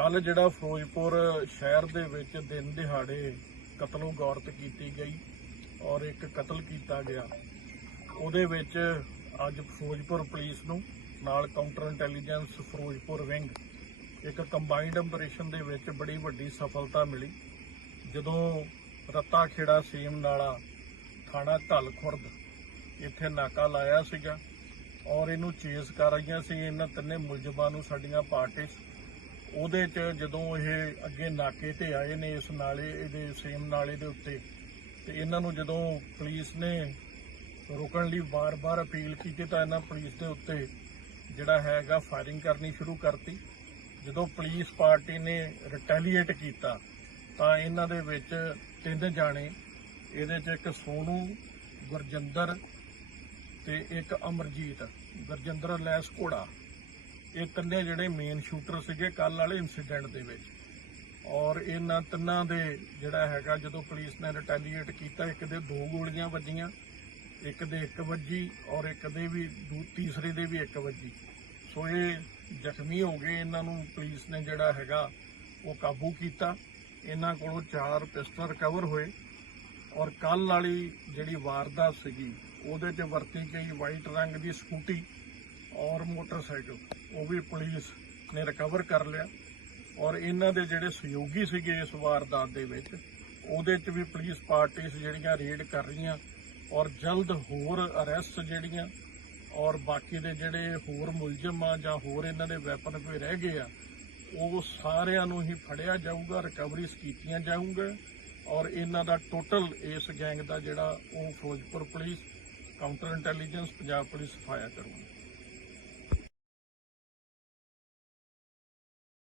ਕੱਲ ਜਿਹੜਾ ਫਿਰੋਜ਼ਪੁਰ ਸ਼ਹਿਰ ਦੇ ਵਿੱਚ ਦਿਨ ਦਿਹਾੜੇ ਕਤਲੋ ਗੌਰਤ ਕੀਤੀ ਗਈ ਔਰ ਇੱਕ ਕਤਲ ਕੀਤਾ ਗਿਆ। ਉਹਦੇ ਵਿੱਚ ਅੱਜ ਫਿਰੋਜ਼ਪੁਰ ਪੁਲਿਸ ਨੂੰ ਨਾਲ ਕਾਊਂਟਰ ਇੰਟੈਲੀਜੈਂਸ ਫਿਰੋਜ਼ਪੁਰ ਵਿੰਗ ਇੱਕ ਕੰਬਾਈਨਡ ਆਪਰੇਸ਼ਨ ਦੇ ਵਿੱਚ ਬੜੀ ਵੱਡੀ ਸਫਲਤਾ ਮਿਲੀ। ਜਦੋਂ ਰੱਤਾ ਖੇੜਾ ਸੀਮ ਨਾਲਾ ਥਾਣਾ ਧਲ ਖੁਰਦ ਇੱਥੇ ਨਾਕਾ ਲਾਇਆ ਸੀਗਾ ਔਰ ਇਹਨੂੰ ਚੇਸ ਕਰ ਰਹੀਆਂ ਸੀ, ਇਹਨਾਂ ਤਿੰਨੇ ਮੁਲਜ਼ਮਾਂ ਨੂੰ ਸਾਡੀਆਂ ਪਾਰਟੀਆਂ ਉਹਦੇ 'ਚ ਜਦੋਂ ਇਹ ਅੱਗੇ ਨਾਕੇ ਤੇ ਆਏ ਨੇ ਇਸ ਨਾਲੇ, ਇਹਦੇ ਸੇਮ ਨਾਲੇ ਦੇ ਉੱਤੇ, ਤੇ ਇਹਨਾਂ ਨੂੰ ਜਦੋਂ ਪੁਲਿਸ ਨੇ ਰੋਕਣ ਲਈ ਵਾਰ-ਵਾਰ ਅਪੀਲ ਕੀਤੀ ਤਾਂ ਇਹਨਾਂ ਪੁਲਿਸ ਦੇ ਉੱਤੇ ਜਿਹੜਾ ਹੈਗਾ ਫਾਇਰਿੰਗ ਕਰਨੀ ਸ਼ੁਰੂ ਕਰਤੀ। ਜਦੋਂ ਪੁਲਿਸ ਪਾਰਟੀ ਨੇ ਰਿਟੈਲੀਏਟ ਕੀਤਾ, ਤਾਂ ਇਹਨਾਂ ਦੇ ਵਿੱਚ ਤਿੰਨ ਜਾਣੇ, ਇਹਦੇ 'ਚ ਇੱਕ ਸੋਨੂ, ਗੁਰਜਿੰਦਰ ਤੇ ਇੱਕ ਅਮਰਜੀਤ, ਗੁਰਜਿੰਦਰ ਲੈਸ ਘੋੜਾ। ਇਹ ਤਿੰਨੇ ਜਿਹੜੇ ਮੇਨ ਸ਼ੂਟਰ ਸੀਗੇ ਕੱਲ ਵਾਲੇ ਇਨਸੀਡੈਂਟ ਦੇ ਵਿੱਚ। ਔਰ ਇਹਨਾਂ ਤਿੰਨਾਂ ਦੇ ਜਿਹੜਾ ਹੈਗਾ, ਜਦੋਂ ਪੁਲਿਸ ਨੇ ਰਿਟੈਲੀਏਟ ਕੀਤਾ, ਇੱਕ ਦੇ ਦੋ ਗੋਲੀਆਂ ਵੱਜੀਆਂ, ਇੱਕ ਦੇ ਇੱਕ ਵੱਜੀ ਔਰ ਇੱਕ ਦੇ ਵੀ ਦੂ- ਤੀਸਰੇ ਦੇ ਵੀ ਇੱਕ ਵੱਜੀ। ਸੋ ਇਹ ਜ਼ਖਮੀ ਹੋ ਗਏ ਇਹਨਾਂ ਨੂੰ ਪੁਲਿਸ ਨੇ ਜਿਹੜਾ ਹੈਗਾ, ਉਹ ਕਾਬੂ ਕੀਤਾ। ਇਹਨਾਂ ਕੋਲੋਂ ਚਾਰ ਪਿਸਟਲ ਰਿਕਵਰ ਹੋਏ ਔਰ ਕੱਲ ਵਾਲੀ ਜਿਹੜੀ ਵਾਰਦਾਤ ਸੀਗੀ, ਉਹਦੇ 'ਚ ਵਰਤੀ ਗਈ ਵਾਈਟ ਰੰਗ ਦੀ ਸਕੂਟੀ। ਔਰ ਮੋਟਰਸਾਈਕਲ, ਉਹ ਵੀ ਪੁਲਿਸ ਨੇ ਰਿਕਵਰ ਕਰ ਲਿਆ। ਔਰ ਇਹਨਾਂ ਦੇ ਜਿਹੜੇ ਸਹਿਯੋਗੀ ਸੀਗੇ ਇਸ ਵਾਰਦਾਤ ਦੇ ਵਿੱਚ, ਉਹਦੇ 'ਚ ਵੀ ਪੁਲਿਸ ਪਾਰਟੀਆਂ ਜਿਹੜੀਆਂ ਰੇਡ ਕਰ ਰਹੀਆਂ, ਔਰ ਜਲਦ ਹੋਰ ਅਰੈਸਟ ਜਿਹੜੀਆਂ, ਔਰ ਬਾਕੀ ਦੇ ਜਿਹੜੇ ਹੋਰ ਮੁਲਜ਼ਮ ਆ ਜਾਂ ਹੋਰ ਇਹਨਾਂ ਦੇ ਵੈਪਨ ਕੋਈ ਰਹਿ ਗਏ ਆ, ਉਹ ਸਾਰਿਆਂ ਨੂੰ ਹੀ ਫੜਿਆ ਜਾਊਗਾ ਰਿਕਵਰੀਜ਼ ਕੀਤੀਆਂ ਜਾਊਗਾ। ਔਰ ਇਹਨਾਂ ਦਾ ਟੋਟਲ ਇਸ ਗੈਂਗ ਦਾ ਜਿਹੜਾ ਉਹ Firozpur police counter intelligence Punjab police ਸਫਾਇਆ ਕਰੂਗੀ।